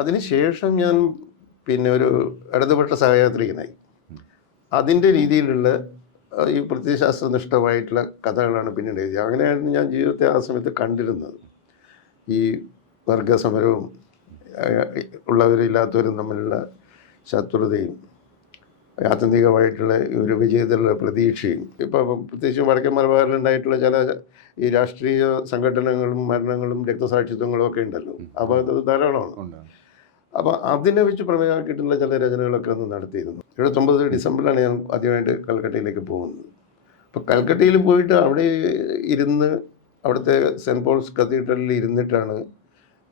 അതിനുശേഷം ഞാൻ പിന്നെ ഒരു ഇടതുപക്ഷ സഹയാത്രികനായി. അതിന്റെ രീതിയിലുള്ള ഈ പ്രത്യയശാസ്ത്രനിഷ്ഠമായിട്ടുള്ള കഥകളാണ് പിന്നീട് എഴുതിയത്. അങ്ങനെയായിരുന്നു ഞാൻ ജീവിതത്തെ ആ സമയത്ത് കണ്ടിരുന്നത്. ഈ വർഗസമരവും ഉള്ളവരും ഇല്ലാത്തവരും തമ്മിലുള്ള ശത്രുതയും ആത്യന്തികമായിട്ടുള്ള ഒരു വിജയത്തിലുള്ള പ്രതീക്ഷയും ഇപ്പോൾ പ്രത്യേകിച്ച് വടക്കൻ മലബാറിലുണ്ടായിട്ടുള്ള ചില ഈ രാഷ്ട്രീയ സംഘടനകളും മരണങ്ങളും രക്തസാക്ഷിത്വങ്ങളും ഒക്കെ ഉണ്ടല്ലോ. അപ്പോൾ അത് ധാരാളമാണ്. അപ്പോൾ അതിനെ വെച്ച് പ്രമേയമാക്കിയിട്ടുള്ള ചില രചനകളൊക്കെ അന്ന് നടത്തിയിരുന്നു. എഴുപത്തൊമ്പത് ഡിസംബറിലാണ് ഞാൻ ആദ്യമായിട്ട് കൽക്കട്ടയിലേക്ക് പോകുന്നത്. അപ്പോൾ കൽക്കട്ടയിൽ പോയിട്ട് അവിടെ ഇരുന്ന് അവിടുത്തെ സെന്റ് പോൾസ് കത്തീഡ്രലിൽ ഇരുന്നിട്ടാണ്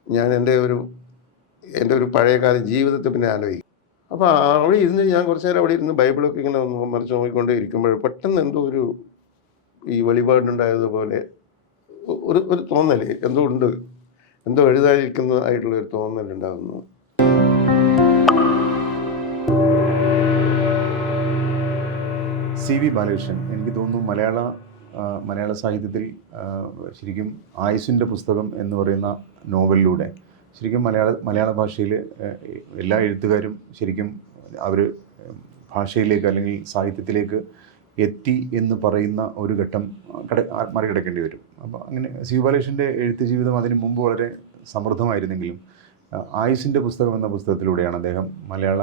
ഞാൻ എന്റെ ഒരു എന്റെ ഒരു പഴയകാല ജീവിതത്തെ പിന്നെ ആലോചിക്കും അപ്പോൾ അവിടെ ഇരുന്ന് ഞാൻ കുറച്ച് നേരം അവിടെ ഇരുന്ന് ബൈബിളൊക്കെ ഇങ്ങനെ ഒന്ന് മറിച്ച് നോക്കിക്കൊണ്ടേ ഇരിക്കുമ്പോൾ പെട്ടെന്ന് എന്തോ ഒരു ഈ വെളിപാടുണ്ടായതുപോലെ ഒരു ഒരു തോന്നൽ എന്തോ ഉണ്ട് എന്തോ എഴുതാതിരിക്കുന്നതായിട്ടുള്ള ഒരു സി വി ബാലകൃഷ്ണൻ എനിക്ക് തോന്നുന്നു മലയാള മലയാള സാഹിത്യത്തിൽ ശരിക്കും ആയുസിന്റെ പുസ്തകം എന്ന് പറയുന്ന നോവലിലൂടെ ശരിക്കും മലയാള മലയാള ഭാഷയിൽ എല്ലാ എഴുത്തുകാരും ശരിക്കും അവർ ഭാഷയിലേക്ക് അല്ലെങ്കിൽ സാഹിത്യത്തിലേക്ക് എത്തി എന്ന് പറയുന്ന ഒരു ഘട്ടം കട മറികടക്കേണ്ടി വരും. അപ്പോൾ അങ്ങനെ സി വി ബാലകൃഷ്ണന്റെ എഴുത്ത് ജീവിതം അതിന് മുമ്പ് വളരെ സമൃദ്ധമായിരുന്നെങ്കിലും ആയുസിന്റെ പുസ്തകം എന്ന പുസ്തകത്തിലൂടെയാണ് അദ്ദേഹം മലയാള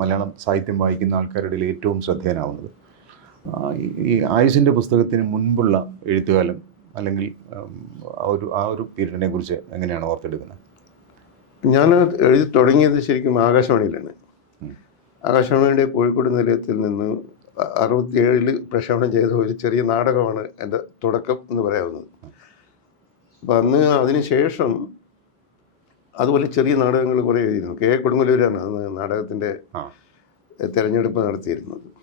മലയാളം സാഹിത്യം വായിക്കുന്ന ആൾക്കാരുടെ ഏറ്റവും ശ്രദ്ധേയനാവുന്നത്. ഈ- ആയുഷിന്റെ ആയുസിന്റെ പുസ്തകത്തിന് മുൻപുള്ള എഴുത്തുകാലം അല്ലെങ്കിൽ ആ ഒരു ആ ഒരു പീരീഡിനെ കുറിച്ച് എങ്ങനെയാണ് ഓർത്തെടുക്കുന്നത്? ഞാൻ എഴുതി തുടങ്ങിയത് ശരിക്കും ആകാശവാണിയിലാണ്. ആകാശവാണിയുടെ കോഴിക്കോട് നിലയത്തിൽ നിന്ന് അറുപത്തിയേഴിൽ പ്രക്ഷേപണം ചെയ്ത ഒരു ചെറിയ നാടകമാണ് എന്റെ തുടക്കം എന്ന് പറയാവുന്നത്. അപ്പം അന്ന് അതിന് ശേഷം അതുപോലെ ചെറിയ നാടകങ്ങൾ കുറേ എഴുതിയിരുന്നു. കെ കൊടുങ്ങല്ലൂരാണ് അന്ന് നാടകത്തിന്റെ തിരഞ്ഞെടുപ്പ് നടത്തിയിരുന്നത്.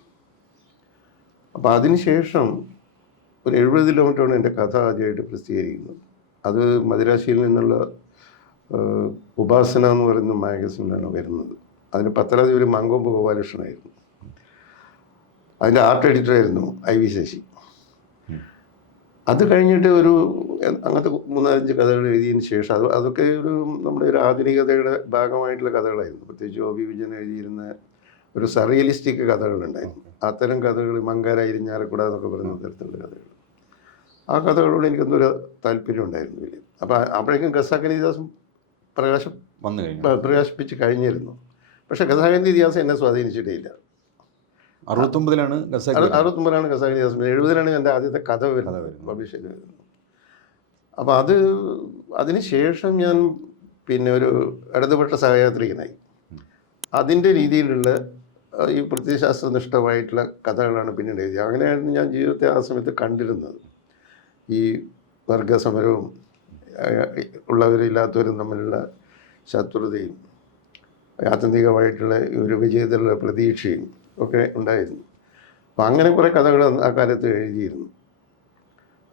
അപ്പോൾ അതിനുശേഷം ഒരു എഴുപത് കിലോമീറ്ററാണ് എന്റെ കഥ ആദ്യമായിട്ട് പ്രസിദ്ധീകരിക്കുന്നത്. അത് മദിരാശിയിൽ നിന്നുള്ള ഉപാസന എന്ന് പറയുന്ന മാഗസിനിലാണ് വരുന്നത്. അതിന് പത്രാധിപർ മങ്കൊമ്പ് ഗോപാലകൃഷ്ണനായിരുന്നു. അതിന്റെ ആർട്ട് എഡിറ്ററായിരുന്നു ഐ വി ശശി. അത് കഴിഞ്ഞിട്ട് ഒരു അങ്ങനത്തെ മൂന്നാലഞ്ച് കഥകൾ എഴുതിയതിന് ശേഷം അത് അതൊക്കെ ഒരു നമ്മുടെ ഒരു ആധുനികതയുടെ ഭാഗമായിട്ടുള്ള കഥകളായിരുന്നു. പ്രത്യേകിച്ച് ഒ വി വിജയൻ എഴുതിയിരുന്ന ഒരു സറിയലിസ്റ്റിക് കഥകളുണ്ടായിരുന്നു. അത്തരം കഥകൾ മങ്കാര ഇരിഞ്ഞാലക്കുട എന്നൊക്കെ പറയുന്ന തരത്തിലുള്ള കഥകൾ. ആ കഥകളോട് എനിക്കൊന്നൊരു താല്പര്യം ഉണ്ടായിരുന്നു വലിയ. അപ്പോൾ അപ്പോഴേക്കും ഖസാക്കനിദാസും പ്രകാശം വന്നു കഴിഞ്ഞു. പ്ര- പ്രകാശിപ്പിച്ച് കഴിഞ്ഞിരുന്നു. പക്ഷേ ഇതിഹാസം എന്നെ സ്വാധീനിച്ചിട്ടില്ല അറുപത്തൊമ്പതിലാണ് ഗസാക്കി അറു- അറുപത്തൊമ്പതിലാണ് ഖസാക്കനി ഇതിഹാസം എഴുപതിലാണ് എന്റെ ആദ്യത്തെ കഥ വരുന്നത്. പബ്ലിഷ് ചെയ്ത് അപ്പോൾ അത് അതിന് ശേഷം ഞാൻ പിന്നെ ഒരു ഇടതുപക്ഷ സഹയാത്രികനായി. അതിന്റെ രീതിയിലുള്ള ഈ പ്രത്യയശാസ്ത്രനിഷ്ഠമായിട്ടുള്ള കഥകളാണ് പിന്നീട് എഴുതിയത്. അങ്ങനെയായിരുന്നു ഞാൻ ജീവിതത്തെ ആ സമയത്ത് കണ്ടിരുന്നത്. ഈ വർഗസമരവും ഉള്ളവരില്ലാത്തവരും ഉള്ളവരും ഇല്ലാത്തവരും തമ്മിലുള്ള ശത്രുതയും ആത്യന്തികമായിട്ടുള്ള ഒരു വിജയത്തിലുള്ള പ്രതീക്ഷയും ഒക്കെ ഉണ്ടായിരുന്നു. അപ്പം അങ്ങനെ കുറേ കഥകൾ ആ കാലത്ത് എഴുതിയിരുന്നു.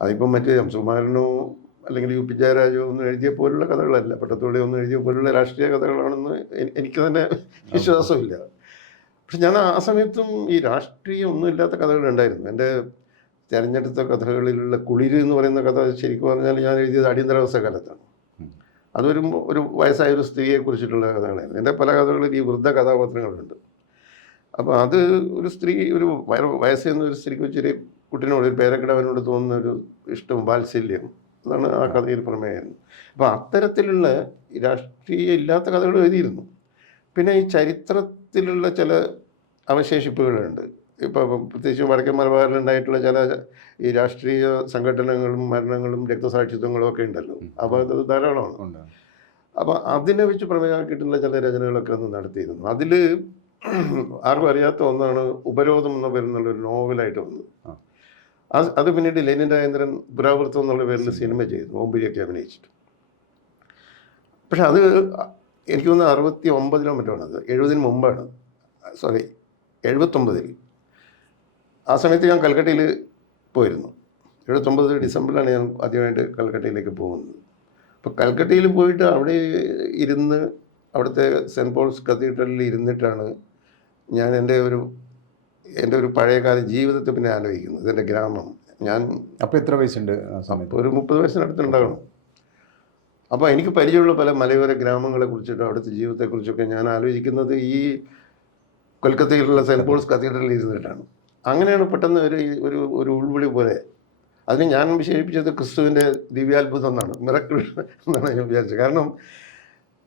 അതിപ്പം മറ്റേ എംസുകുമാരനോ അല്ലെങ്കിൽ യു. പി. ജയരാജോ ഒന്നും എഴുതിയ പോലുള്ള കഥകളല്ല. പട്ടത്തോളി ഒന്നും എഴുതിയ പോലുള്ള രാഷ്ട്രീയ കഥകളാണെന്ന് എനിക്ക് തന്നെ വിശ്വാസമില്ല. പക്ഷെ ഞാൻ ആ സമയത്തും ഈ രാഷ്ട്രീയം ഒന്നും ഇല്ലാത്ത കഥകളുണ്ടായിരുന്നു എന്റെ തിരഞ്ഞെടുത്ത കഥകളിലുള്ള കുളിര് എന്ന് പറയുന്ന കഥ ശരിക്കും പറഞ്ഞാൽ ഞാൻ എഴുതിയത് അടിയന്തരാവസ്ഥ കാലത്താണ്. അതൊരു ഒരു വയസ്സായ ഒരു സ്ത്രീയെ കുറിച്ചിട്ടുള്ള കഥകളായിരുന്നു. എന്റെ പല കഥകളിൽ ഈ വൃദ്ധ കഥാപാത്രങ്ങളുണ്ട്. അപ്പോൾ അത് ഒരു സ്ത്രീ ഒരു വയ- വയസ്സെന്ന ഒരു സ്ത്രീക്ക് ചെറിയ കുട്ടിനോട് ഒരു പേരക്കിടവനോട് തോന്നുന്ന ഒരു ഇഷ്ടം വാത്സല്യം അതാണ് ആ കഥയിൽ പ്രമേയമായിരുന്നു അപ്പോൾ അത്തരത്തിലുള്ള രാഷ്ട്രീയ ഇല്ലാത്ത കഥകൾ എഴുതിയിരുന്നു. പിന്നെ ഈ ചരിത്രത്തിലുള്ള ചില അവശേഷിപ്പുകളുണ്ട്. ഇപ്പോൾ പ്രത്യേകിച്ച് വടക്കൻ മലബാറിലുണ്ടായിട്ടുള്ള ചില ഈ രാഷ്ട്രീയ സംഘടനകളും മരണങ്ങളും രക്തസാക്ഷിത്വങ്ങളും ഒക്കെ ഉണ്ടല്ലോ. അപ്പോൾ അത് ധാരാളമാണ്. അപ്പോൾ അതിനെ വെച്ച് പ്രമേയമാക്കിയിട്ടുള്ള ചില രചനകളൊക്കെ അന്ന് നടത്തിയിരുന്നു. അതിൽ ആർക്കും അറിയാത്ത ഒന്നാണ് ഉപരോധം എന്ന പേരിലുള്ള ഒരു നോവലായിട്ട് വന്നത്. അത് അത് പിന്നീട് ലെനിൻ രാജേന്ദ്രൻ പുരാവൃത്തം എന്നുള്ള പേരിൽ സിനിമ. ചെയ്തു. ഓംബിരിയൊക്കെ അഭിനയിച്ചിട്ട്. പക്ഷെ അത് എനിക്ക് തോന്നുന്നു അറുപത്തി ഒമ്പതിലോ മറ്റോ ആണത് എഴുപതിന് മുമ്പാണ്. സോറി എഴുപത്തൊമ്പതിൽ. ആ സമയത്ത് ഞാൻ കൽക്കട്ടയിൽ പോയിരുന്നു. എഴുപത്തൊമ്പത് ഡിസംബറിലാണ് ഞാൻ ആദ്യമായിട്ട് കൽക്കട്ടയിലേക്ക് പോകുന്നത്. അപ്പോൾ കൽക്കട്ടയിൽ പോയിട്ട് അവിടെ ഇരുന്ന് അവിടുത്തെ സെന്റ് പോൾസ് കത്തീഡ്രലിൽ ഇരുന്നിട്ടാണ് ഞാൻ എന്റെ ഒരു എന്റെ ഒരു പഴയകാല ജീവിതത്തെ പിന്നെ ആലോചിക്കുന്നത്. എന്റെ ഗ്രാമം. ഞാൻ അപ്പോൾ എത്ര വയസ്സുണ്ട് ആ സമയത്ത്? ഒരു മുപ്പത് വയസ്സിനടുത്തുണ്ടാകണം അപ്പോൾ എനിക്ക് പരിചയമുള്ള പല മലയോര ഗ്രാമങ്ങളെ കുറിച്ചിട്ടും അവിടുത്തെ ജീവിതത്തെക്കുറിച്ചൊക്കെ ഞാൻ ആലോചിക്കുന്നത് ഈ കൊൽക്കത്തയിലുള്ള സെന്റ് പോൾസ് കത്തീഡ്രലിൽ ഇരുന്നിട്ടാണ്. അങ്ങനെയാണ് പെട്ടെന്ന് ഒരു ഒരു ഒരു ഉൾവിളി പോലെ അതിന് ഞാൻ വിശേഷിപ്പിച്ചത് ക്രിസ്തുവിന്റെ ദിവ്യാത്ഭുതം എന്നാണ് മിറക്കിൾ എന്നാണ് ഞാൻ വിചാരിച്ചത്. കാരണം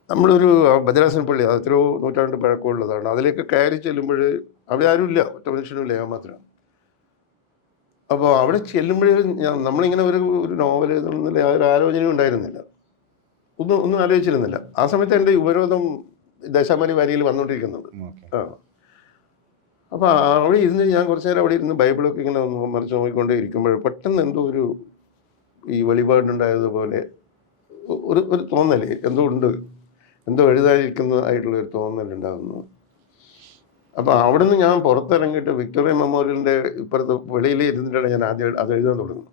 നമ്മളൊരു ഭദ്രാസന പള്ളി അത് എത്രയോ നൂറ്റാണ്ട് പഴക്കമുള്ളതാണ്. അതിലേക്ക് കയറി ചെല്ലുമ്പോൾ അവിടെ ആരുമില്ല ഒറ്റ മനുഷ്യനുമില്ല ഞാൻ മാത്രം. അപ്പോൾ അവിടെ ചെല്ലുമ്പോഴേ നമ്മളിങ്ങനെ ഒരു ഒരു നോവൽ എഴുതണമെന്നില്ല ആ ഒരു ആലോചനയും ഉണ്ടായിരുന്നില്ല. ഒന്നും ഒന്നും ആലോചിച്ചിരുന്നില്ല. ആ സമയത്ത് എന്റെ ഉപരോധം ദശാമലി വാരിയിൽ വന്നുകൊണ്ടിരിക്കുന്നുണ്ട് ആ. അപ്പോൾ അവിടെ ഇരുന്ന് ഞാൻ കുറച്ച് നേരം അവിടെ ഇരുന്ന് ബൈബിളൊക്കെ ഇങ്ങനെ ഒന്ന് മറിച്ച് നോക്കിക്കൊണ്ടേ ഇരിക്കുമ്പോൾ പെട്ടെന്ന് എന്തോ ഒരു ഈ വെളിപാടുണ്ടായതുപോലെ ഒരു ഒരു തോന്നൽ എന്തോ ഉണ്ട് എന്തോ എഴുതാതിരിക്കുന്നതായിട്ടുള്ള ഒരു തോന്നൽ ഉണ്ടാകുന്നു അപ്പോൾ അവിടെ നിന്ന് ഞാൻ പുറത്തിറങ്ങിയിട്ട് വിക്ടോറിയ മെമ്മോറിയലിന്റെ ഇപ്പുറത്ത് വെളിയിൽ ഇരുന്നിട്ടാണ് ഞാൻ ആദ്യം അത് എഴുതാൻ തുടങ്ങുന്നത്.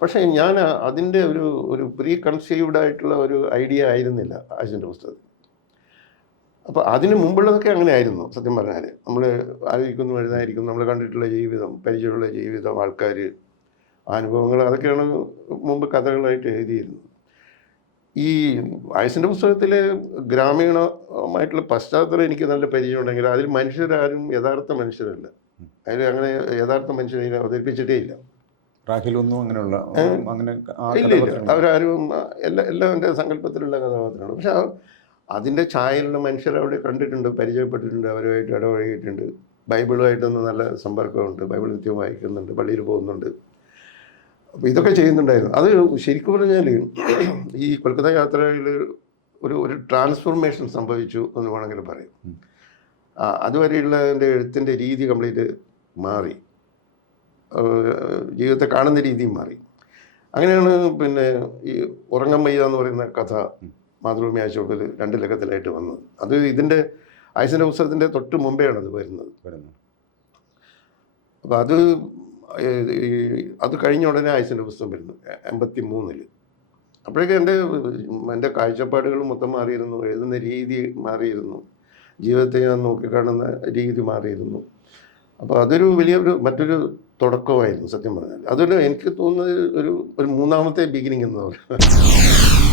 പക്ഷേ ഞാൻ അതിന്റെ ഒരു ഒരു പ്രീ കൺസീവ്ഡ് ആയിട്ടുള്ള ഒരു ഐഡിയ ആയിരുന്നില്ല ആശിന്റെ പുസ്തകത്തിൽ. അപ്പോൾ അതിന് മുമ്പുള്ളതൊക്കെ അങ്ങനെ ആയിരുന്നു സത്യം പറഞ്ഞാൽ. നമ്മൾ ആലോചിക്കുന്നു എഴുതായിരിക്കും നമ്മൾ കണ്ടിട്ടുള്ള ജീവിതം പരിചയമുള്ള ജീവിതം ആൾക്കാർ അനുഭവങ്ങൾ അതൊക്കെയാണ് മുമ്പ് കഥകളായിട്ട് എഴുതിയിരുന്നത്. ഈ വയസ്സിന്റെ പുസ്തകത്തിലെ ഗ്രാമീണമായിട്ടുള്ള പശ്ചാത്തലം എനിക്ക് നല്ല പരിചയമുണ്ടെങ്കിൽ അതിൽ മനുഷ്യരാരും യഥാർത്ഥ മനുഷ്യരല്ല. അതിൽ അങ്ങനെ യഥാർത്ഥ മനുഷ്യരെ അവതരിപ്പിച്ചിട്ടേ ഇല്ല. റാഖിലൊന്നും അങ്ങനെയുള്ള അങ്ങനെ അവരാരും എല്ലാ എല്ലാം എന്റെ സങ്കല്പത്തിലുള്ള കഥാപാത്രമാണ് പക്ഷെ അതിന്റെ ഛായയിലുള്ള മനുഷ്യരെ അവിടെ കണ്ടിട്ടുണ്ട് പരിചയപ്പെട്ടിട്ടുണ്ട് അവരുമായിട്ട് ഇടപഴകിയിട്ടുണ്ട്. ബൈബിളുമായിട്ടൊന്നും നല്ല സമ്പർക്കമുണ്ട് ബൈബിൾ നിത്യം വായിക്കുന്നുണ്ട് പള്ളിയിൽ പോകുന്നുണ്ട്. അപ്പോൾ ഇതൊക്കെ ചെയ്യുന്നുണ്ടായിരുന്നു. അത് ശരിക്കും പറഞ്ഞാൽ ഈ കൊൽക്കത്ത യാത്രയിൽ ഒരു ഒരു ട്രാൻസ്ഫോർമേഷൻ സംഭവിച്ചു എന്ന് വേണമെങ്കിൽ പറയും. അതുവരെയുള്ള എന്റെ എഴുത്തിന്റെ രീതി കംപ്ലീറ്റ് മാറി. ജീവിതത്തെ കാണുന്ന രീതിയും മാറി. അങ്ങനെയാണ് പിന്നെ ഈ ഉറങ്ങം വയ്യ എന്ന് പറയുന്ന കഥ മാതൃഭൂമി ആഴ്ചകളിൽ രണ്ട് ലക്കത്തിലായിട്ട് വന്നത്. അത് ഇതിന്റെ ആയുസിന്റെ പുസ്തകത്തിന്റെ തൊട്ട് ആണ് അത് വരുന്നത്. വരുന്നു അപ്പോൾ അത് അത് കഴിഞ്ഞ ഉടനെ ആയുസിന്റെ പുസ്തകം വരുന്നു എൺപത്തി മൂന്നിൽ അപ്പോഴേക്കും എന്റെ എന്റെ കാഴ്ചപ്പാടുകൾ മൊത്തം മാറിയിരുന്നു എഴുതുന്ന രീതി മാറിയിരുന്നു ജീവിതത്തെ ഞാൻ നോക്കിക്കാണുന്ന രീതി മാറിയിരുന്നു. അപ്പോൾ അതൊരു വലിയൊരു മറ്റൊരു തുടക്കമായിരുന്നു സത്യം പറഞ്ഞാൽ അതൊരു എനിക്ക് തോന്നുന്നത് ഒരു ഒരു മൂന്നാമത്തെ ബിഗിനിങ് എന്ന് പറയുന്നത്